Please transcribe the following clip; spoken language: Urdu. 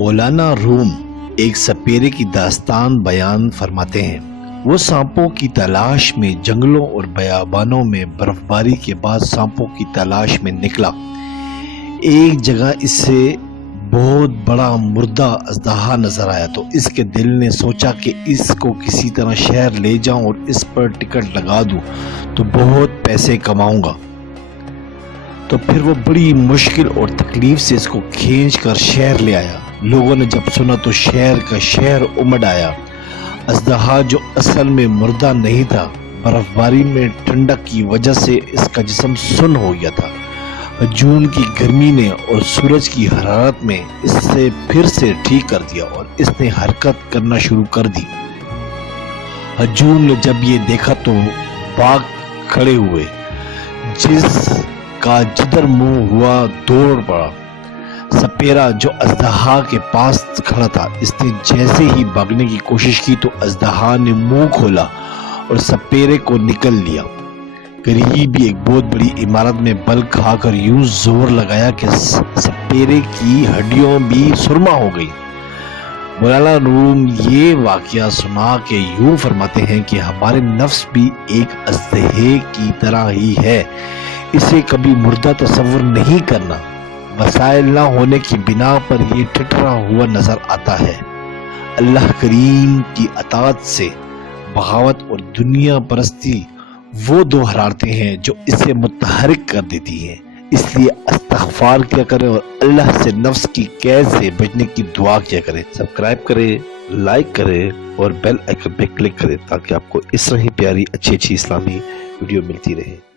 مولانا روم ایک سپیرے کی داستان بیان فرماتے ہیں۔ وہ سانپوں کی تلاش میں جنگلوں اور بیابانوں میں برف باری کے بعد سانپوں کی تلاش میں نکلا۔ ایک جگہ اس سے بہت بڑا مردہ اژدہا نظر آیا تو اس کے دل نے سوچا کہ اس کو کسی طرح شہر لے جاؤں اور اس پر ٹکٹ لگا دوں تو بہت پیسے کماؤں گا۔ تو پھر وہ بڑی مشکل اور تکلیف سے اس کو کھینچ کر شہر لے آیا۔ لوگوں نے جب سنا تو شہر کا شہر امڑ آیا۔ اژدہا جو اصل میں مردہ نہیں تھا، برف باری میں ٹھنڈک کی وجہ سے اس کا جسم سن ہو گیا تھا۔ جون کی گرمی نے اور سورج کی حرارت میں اس سے پھر سے ٹھیک کر دیا اور اس نے حرکت کرنا شروع کر دی۔ ہجوم نے جب یہ دیکھا تو بھاگ کھڑے ہوئے، جس کا جدھر منہ ہوا دوڑ پڑا۔ سپیرا جو اژدہا کے پاس کھڑا تھا، اس نے جیسے ہی بھاگنے کی کوشش کی تو اژدہا نے منہ کھولا اور سپیرے کو نکل لیا۔ قریب ہی ایک بہت بڑی عمارت میں بل کھا کر یوں زور لگایا کہ سپیرے کی ہڈیوں بھی سرما ہو گئی۔ مولانا روم یہ واقعہ سنا کے یوں فرماتے ہیں کہ ہمارے نفس بھی ایک اژدہے کی طرح ہی ہے، اسے کبھی مردہ تصور نہیں کرنا۔ وسائل نہ ہونے کی بنا پر یہ ٹھٹرا ہوا نظر آتا ہے۔ اللہ کریم کی اطاعت سے بغاوت اور دنیا پرستی وہ دو حرارتیں ہیں جو اسے متحرک کر دیتی ہیں۔ اس لیے استغفار کیا کریں اور اللہ سے نفس کی قید سے بچنے کی دعا کیا کریں۔ سبسکرائب کریں، لائک کریں اور بیل آئیکن پہ کلک کریں تاکہ آپ کو اس طرح ہی پیاری اچھی اسلامی ویڈیو ملتی رہے۔